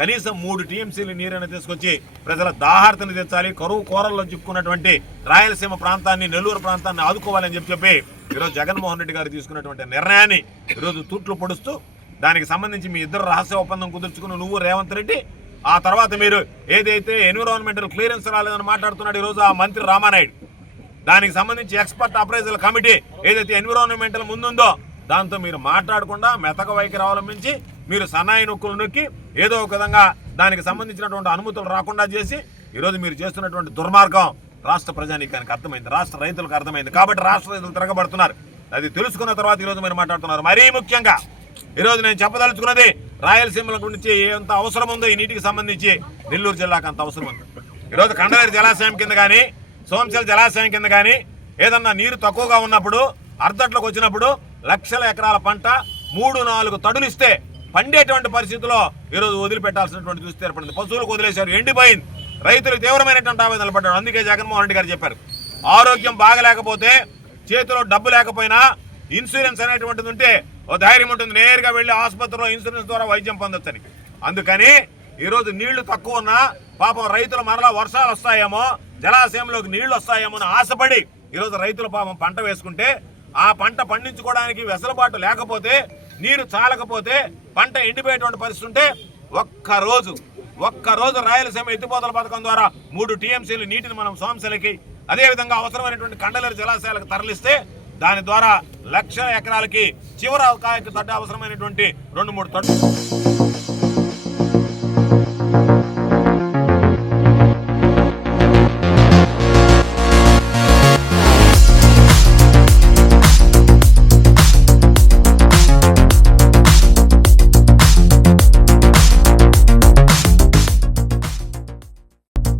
కనీసం 3 టీఎంసీలు నీరైనా తీసుకొచ్చి ప్రజల దాహార్తని తెచ్చాలి. కరువు కోరల్లో చిక్కున్నటువంటి రాయలసీమ ప్రాంతాన్ని, నెల్లూరు ప్రాంతాన్ని ఆదుకోవాలని చెప్పి ఈరోజు జగన్మోహన్ రెడ్డి గారు తీసుకున్నటువంటి నిర్ణయాన్ని ఈరోజు తూట్లు పొడుస్తూ దానికి సంబంధించి మీ ఇద్దరు రహస్య ఒప్పందం కుదుర్చుకుని నువ్వు రేవంత్ రెడ్డి, ఆ తర్వాత మీరు ఏదైతే ఎన్విరాన్మెంటల్ క్లియరెన్స్ రాలేదని మాట్లాడుతున్నాడు ఈరోజు ఆ మంత్రి రామానాయుడు, దానికి సంబంధించి ఎక్స్పర్ట్ అప్రైజల్ కమిటీ ఏదైతే ఎన్విరాన్మెంటల్ ముందుందో దాంతో మీరు మాట్లాడకుండా మెతక వైఖరి అవలంబించి మీరు సన్నాయి నొక్కులు నొక్కి ఏదో ఒక విధంగా దానికి సంబంధించినటువంటి అనుమతులు రాకుండా చేసి ఈరోజు మీరు చేస్తున్నటువంటి దుర్మార్గం రాష్ట్ర ప్రజానీకానికి అర్థమైంది, రాష్ట్ర రైతులకు అర్థమైంది. కాబట్టి రాష్ట్ర రైతులు తిరగబడుతున్నారు. అది తెలుసుకున్న తర్వాత ఈరోజు మీరు మాట్లాడుతున్నారు. మరీ ముఖ్యంగా ఈరోజు నేను చెప్పదలుచుకున్నది, రాయలసీమల గురించి ఎంత అవసరం ఉందో ఈ నీటికి సంబంధించి నెల్లూరు జిల్లాకు అంత అవసరం ఉంది. ఈరోజు కండలేరు జలాశయం కింద కానీ, సోమశిల జలాశయం కింద కానీ ఏదన్నా నీరు తక్కువగా ఉన్నప్పుడు, అర్ధట్లకు వచ్చినప్పుడు లక్షల ఎకరాల పంట 3-4 తడులు ఇస్తే పండేటువంటి పరిస్థితుల్లో ఈరోజు వదిలిపెట్టాల్సినటువంటి దుస్థితి ఏర్పడింది. పశువులకు వదిలేశారు, ఎండిపోయింది. రైతులకు తీవ్రమైనటువంటి ఆవేదనలు పడ్డాడు. అందుకే జగన్మోహన్ రెడ్డి గారు చెప్పారు, ఆరోగ్యం బాగలేకపోతే, చేతిలో డబ్బు లేకపోయినా ఇన్సూరెన్స్ అనేటువంటిది ఉంటే ఓ ధైర్యం ఉంటుంది, నేరుగా వెళ్ళి ఆసుపత్రిలో ఇన్సూరెన్స్ ద్వారా వైద్యం పొందొచ్చని. అందుకని ఈరోజు నీళ్లు తక్కువ ఉన్నా పాపం రైతులు మరలా వర్షాలు వస్తాయేమో, జలాశయంలోకి నీళ్లు వస్తాయేమో అని ఆశపడి ఈరోజు రైతులు పాపం పంట వేసుకుంటే ఆ పంట పండించుకోవడానికి వెసులుబాటు లేకపోతే, నీరు చాలకపోతే పంట ఎండిపోయేటువంటి పరిస్థితి ఉంటే ఒక్కరోజు రాయలసీమ ఎత్తిపోతల పథకం ద్వారా 3 టీఎంసీలు నీటిని మనం సోమశిలకి, అదేవిధంగా అవసరమైనటువంటి కండలేరు జలాశయాలకు తరలిస్తే దాని ద్వారా లక్షల ఎకరాలకి చివరి తట్టు అవసరమైనటువంటి 2-3 తట్టు